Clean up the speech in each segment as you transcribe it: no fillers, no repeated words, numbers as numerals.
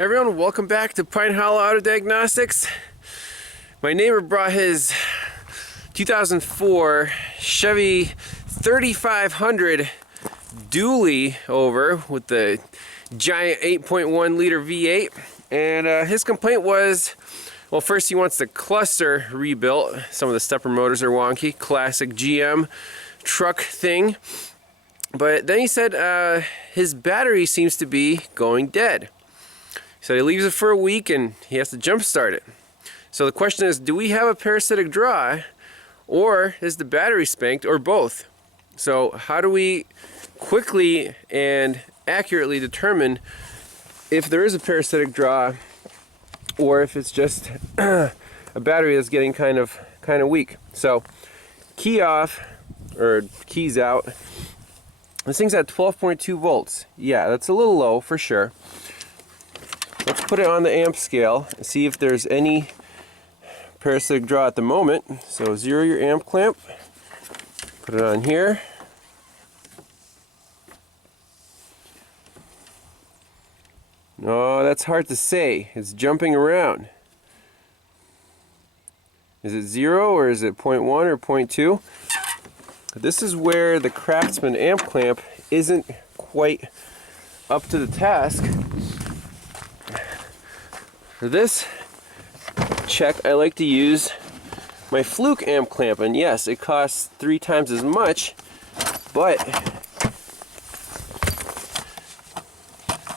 Everyone, welcome back to Pine Hollow Auto Diagnostics. My neighbor brought his 2004 Chevy 3500 dually over with the giant 8.1 liter V8, and his complaint was, well, first he wants the cluster rebuilt. Some of the stepper motors are wonky, classic GM truck thing. But then he said his battery seems to be going dead. He said he leaves it for a week and he has to jump start it. So the question is, do we have a parasitic draw, or is the battery spanked, or both? So how do we quickly and accurately determine if there is a parasitic draw, or if it's just a battery that's getting kind of weak? So key off, or keys out. This thing's at 12.2 volts. Yeah, that's a little low for sure. Let's put it on the amp scale and see if there's any parasitic draw at the moment. So zero your amp clamp, put it on here. Oh, that's hard to say. It's jumping around. Is it 0 or is it 0.1 or 0.2? This is where the Craftsman amp clamp isn't quite up to the task. For this check, I like to use my Fluke amp clamp, and yes, it costs 3 times as much, but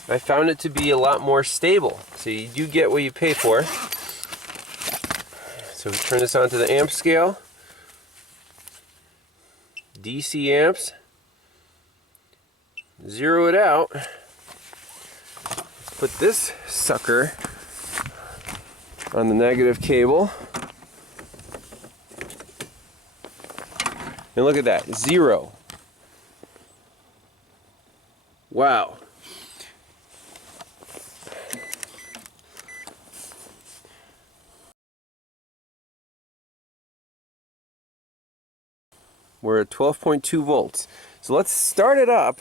I found it to be a lot more stable. So you do get what you pay for. So we turn this onto the amp scale. DC amps. Zero it out. Put this sucker on the negative cable. And look at that, 0. Wow. We're at 12.2 volts. So let's start it up.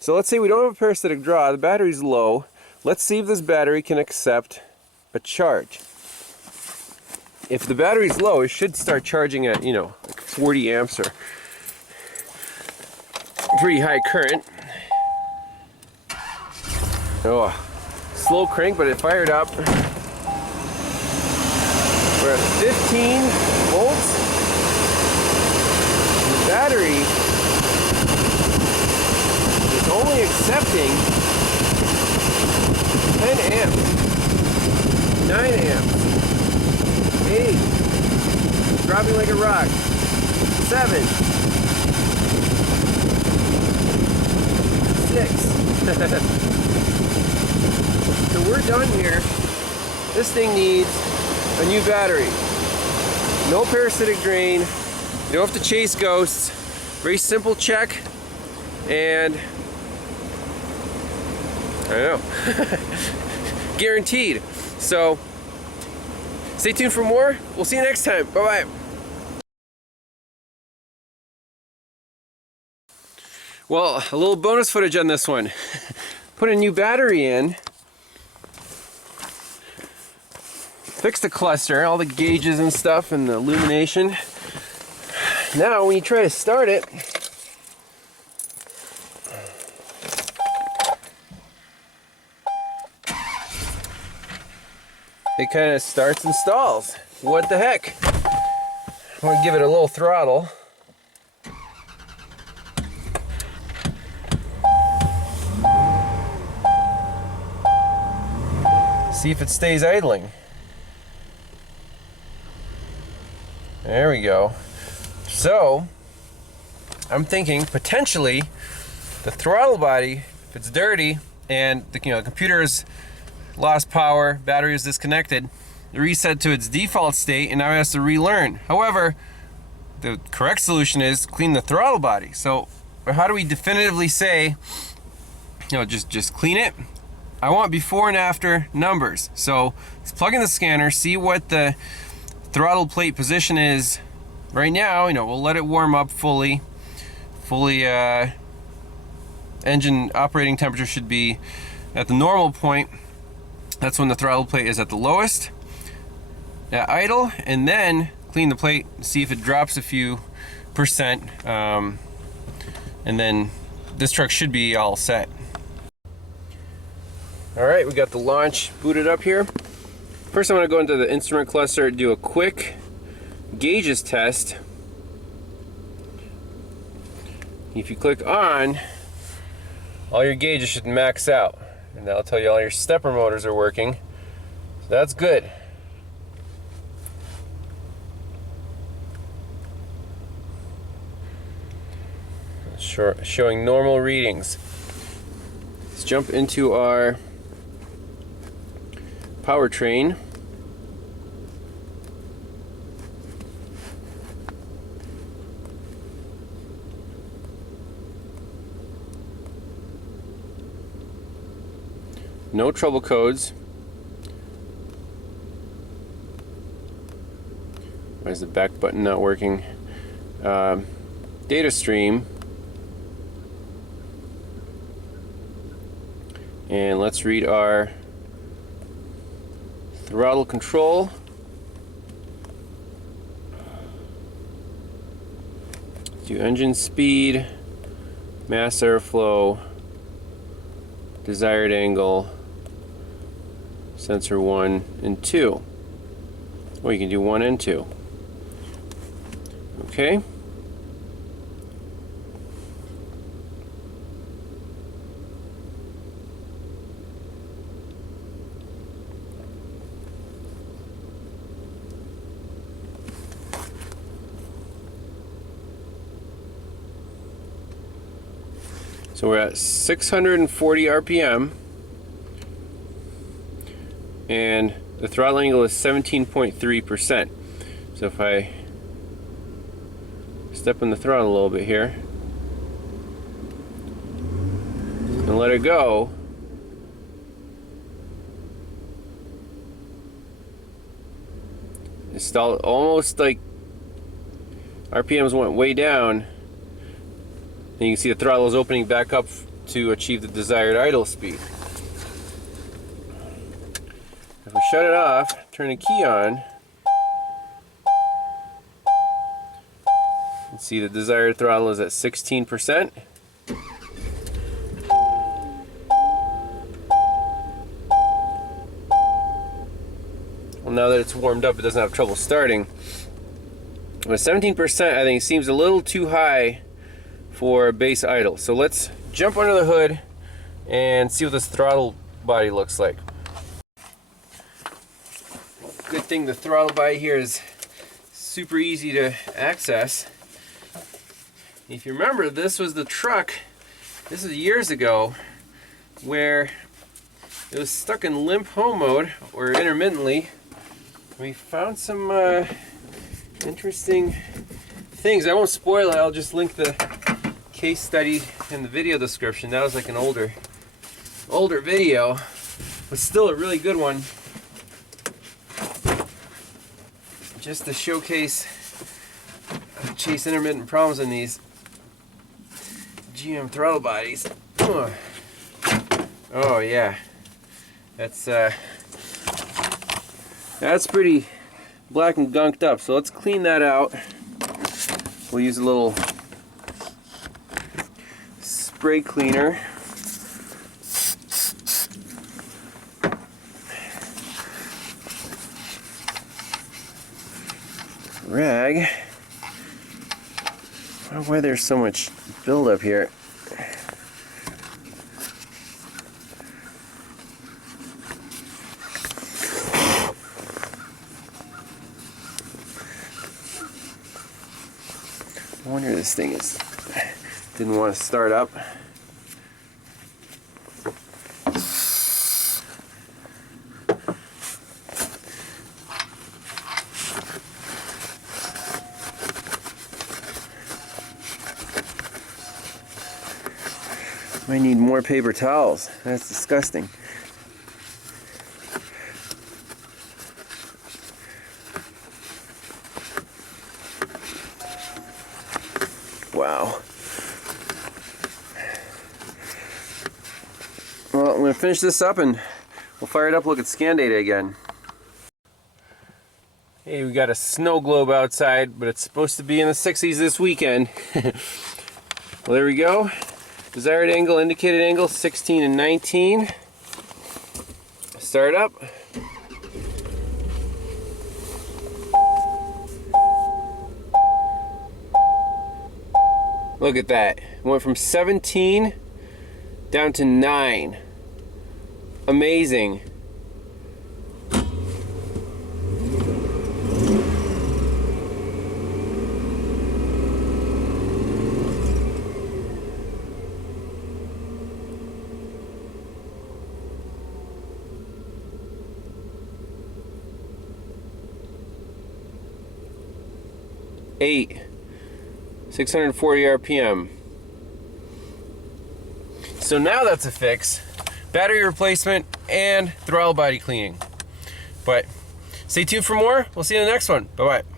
So let's say we don't have a parasitic draw, the battery's low. Let's see if this battery can accept a charge. If the battery's low, it should start charging at, like 40 amps or pretty high current. Oh, slow crank, but it fired up. We're at 15 volts. The battery is only accepting 10 amps. 9 amps, 8, dropping like a rock, 7, 6. So we're done here. This thing needs a new battery. No parasitic drain. You don't have to chase ghosts. Very simple check, and I don't know. Guaranteed. So, stay tuned for more. We'll see you next time. Bye-bye. Well, a little bonus footage on this one. Put a new battery in. Fix the cluster, all the gauges and stuff, and the illumination. Now, when you try to start it, it kind of starts and stalls. What the heck? I'm going to give it a little throttle. See if it stays idling. There we go. So, I'm thinking potentially the throttle body, if it's dirty and the computer's lost power, battery is disconnected, reset to its default state, and now it has to relearn. However, the correct solution is clean the throttle body. So how do we definitively say, just clean it? I want before and after numbers. So let's plug in the scanner, see what the throttle plate position is right now. We'll let it warm up fully. Engine operating temperature should be at the normal point. That's when the throttle plate is at the lowest, at idle, and then clean the plate, see if it drops a few percent, and then this truck should be all set. Alright, we got the launch booted up here. First I'm going to go into the instrument cluster and do a quick gauges test. If you click on, all your gauges should max out, and that'll tell you all your stepper motors are working, so that's good. Showing normal readings. Let's jump into our powertrain. No trouble codes. Why is the back button not working? Data stream. And let's read our throttle control. Do engine speed, mass airflow, desired angle, sensor 1 and 2. Well, you can do 1 and 2. Okay. So we're at 640 RPM, and the throttle angle is 17.3%. So if I step on the throttle a little bit here and let it go, it's almost like RPMs went way down. And you can see the throttle is opening back up to achieve the desired idle speed. If we shut it off, turn the key on, you can see the desired throttle is at 16%. Well, now that it's warmed up, it doesn't have trouble starting. But 17% I think seems a little too high for base idle. So let's jump under the hood and see what this throttle body looks like. Good thing the throttle body here is super easy to access. If you remember, this was the truck, this was years ago, where it was stuck in limp home mode, or intermittently. We found some interesting things. I won't spoil it, I'll just link the case study in the video description. That was like an older video, but still a really good one, just to showcase chase intermittent problems in these GM throttle bodies. Oh yeah, that's pretty black and gunked up, so let's clean that out. We'll use a little spray cleaner. Rag. I don't know why there's so much buildup here. I wonder if this thing didn't want to start up. Might need more paper towels. That's disgusting. Wow. Well, I'm going to finish this up and We'll fire it up, look at scan data again. Hey, we got a snow globe outside, but it's supposed to be in the 60s this weekend. Well, there we go. Desired angle, indicated angle, 16 and 19. Start up. Look at that. Went from 17 down to 9. Amazing. Eight. 640 RPM. So now that's a fix. Battery replacement and throttle body cleaning. But stay tuned for more. We'll see you in the next one. Bye-bye.